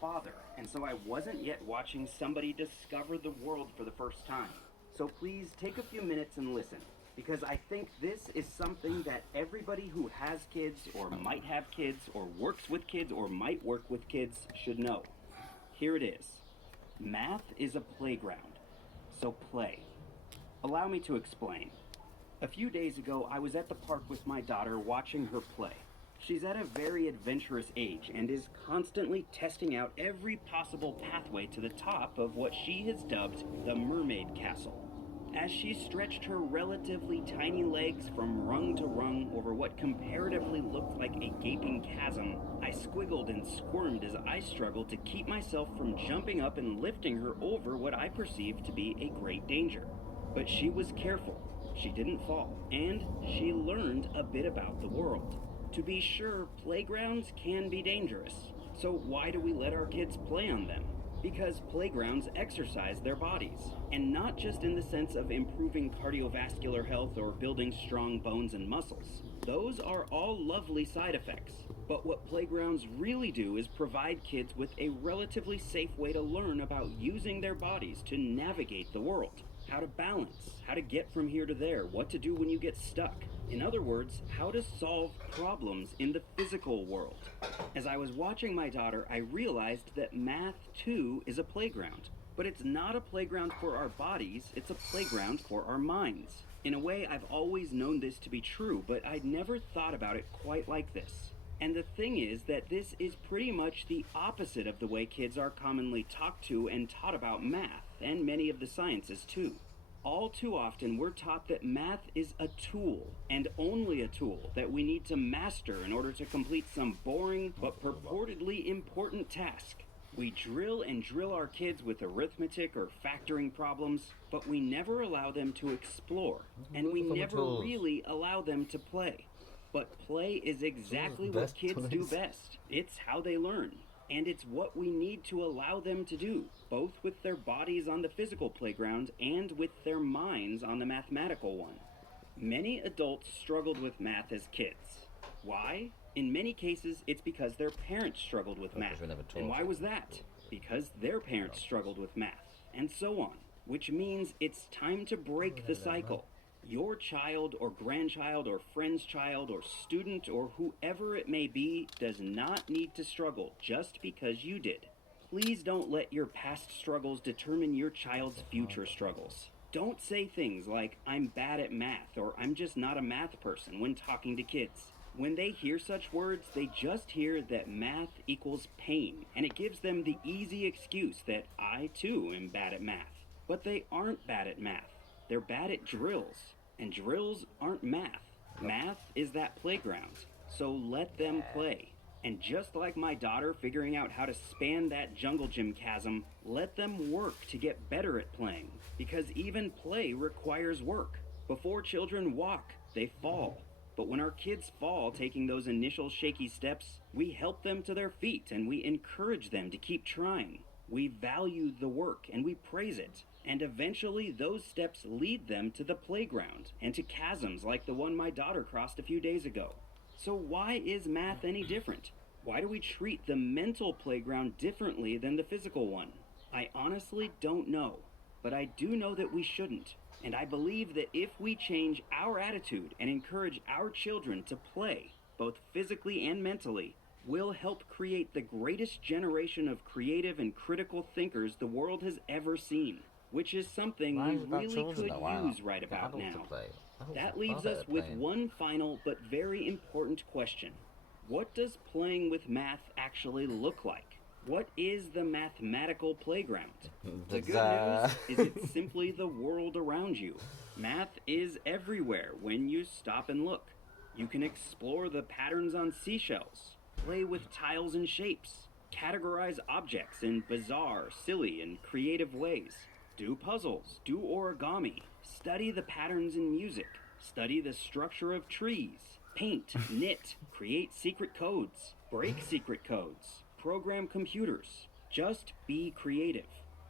father, and so I wasn't yet watching somebody discover the world for the first time. So please take a few minutes and listen, because I think this is something that everybody who has kids, or might have kids, or works with kids, or might work with kids should know. Here it is. Math is a playground, so play. Allow me to explain. A few days ago, I was at the park with my daughter watching her play. She's at a very adventurous age and is constantly testing out every possible pathway to the top of what she has dubbed the Mermaid Castle. As she stretched her relatively tiny legs from rung to rung over what comparatively looked like a gaping chasm, I squiggled and squirmed as I struggled to keep myself from jumping up and lifting her over what I perceived to be a great danger. But she was careful. She didn't fall, and she learned a bit about the world. To be sure, playgrounds can be dangerous. So why do we let our kids play on them? Because playgrounds exercise their bodies, and not just in the sense of improving cardiovascular health or building strong bones and muscles. Those are all lovely side effects. But what playgrounds really do is provide kids with a relatively safe way to learn about using their bodies to navigate the world. How to balance, how to get from here to there, what to do when you get stuck. In other words, how to solve problems in the physical world. As I was watching my daughter, I realized that math, too, is a playground. But it's not a playground for our bodies, it's a playground for our minds. In a way, I've always known this to be true, but I'd never thought about it quite like this. And the thing is that this is pretty much the opposite of the way kids are commonly talked to and taught about math, and many of the sciences too. All too often, we're taught that math is a tool, and only a tool, that we need to master in order to complete some boring but purportedly important task. We drill and drill our kids with arithmetic or factoring problems, but we never allow them to explore, and we never really allow them to play. But play is exactly what kids do best. It's how they learn. And it's what we need to allow them to do, both with their bodies on the physical playground and with their minds on the mathematical one. Many adults struggled with math as kids. Why? In many cases, it's because their parents struggled with math. And why was that? Because their parents struggled with math, and so on. Which means it's time to break the cycle. Your child or grandchild or friend's child or student or whoever it may be does not need to struggle just because you did. Please don't let your past struggles determine your child's future struggles. Don't say things like, I'm bad at math or I'm just not a math person when talking to kids. When they hear such words, they just hear that math equals pain, and it gives them the easy excuse that I too am bad at math. But they aren't bad at math. They're bad at drills, and drills aren't math. Math is that playground, so let them play. And just like my daughter figuring out how to span that jungle gym chasm, let them work to get better at playing, because even play requires work. Before children walk, they fall. But when our kids fall taking those initial shaky steps, we help them to their feet and we encourage them to keep trying. We value the work and we praise it. And eventually those steps lead them to the playground and to chasms like the one my daughter crossed a few days ago. So why is math any different? Why do we treat the mental playground differently than the physical one? I honestly don't know, but I do know that we shouldn't. And I believe that if we change our attitude and encourage our children to play, both physically and mentally, we'll help create the greatest generation of creative and critical thinkers the world has ever seen. Which is something we really could use right about now. That leaves us with one final but very important question. What does playing with math actually look like? What is the mathematical playground? The good news is it's simply the world around you. Math is everywhere when you stop and look. You can explore the patterns on seashells, play with tiles and shapes, categorize objects in bizarre, silly, and creative ways. Do puzzles, do origami, study the patterns in music, study the structure of trees, paint, knit, create secret codes, break secret codes, program computers. Just be creative.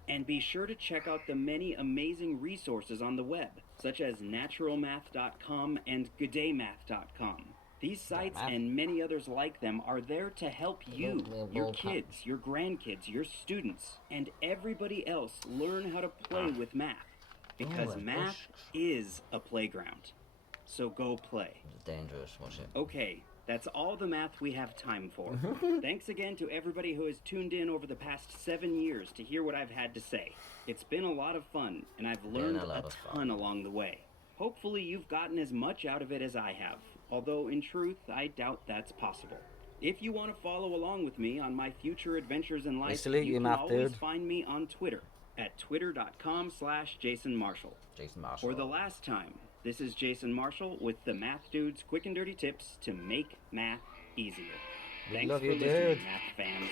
And be sure to check out the many amazing resources on the web, such as naturalmath.com and goodaymath.com. These sites math. and many others like them are there to help you, your World Cup. kids, your grandkids, your students, and everybody else learn how to play with math. Because math is a playground. So go play. It's dangerous, watch it. Okay, that's all the math we have time for. Thanks again to everybody who has tuned in over the past 7 years to hear what I've had to say. It's been a lot of fun, and I've learned a ton along the way. Hopefully you've gotten as much out of it as I have, although in truth, I doubt that's possible. If you want to follow along with me on my future adventures in life, you can always find me on Twitter at twitter.com/Jason Marshall. Jason Marshall. For the last time, this is Jason Marshall with the Math Dudes Quick and Dirty Tips to make math easier. Thanks for listening, math fans.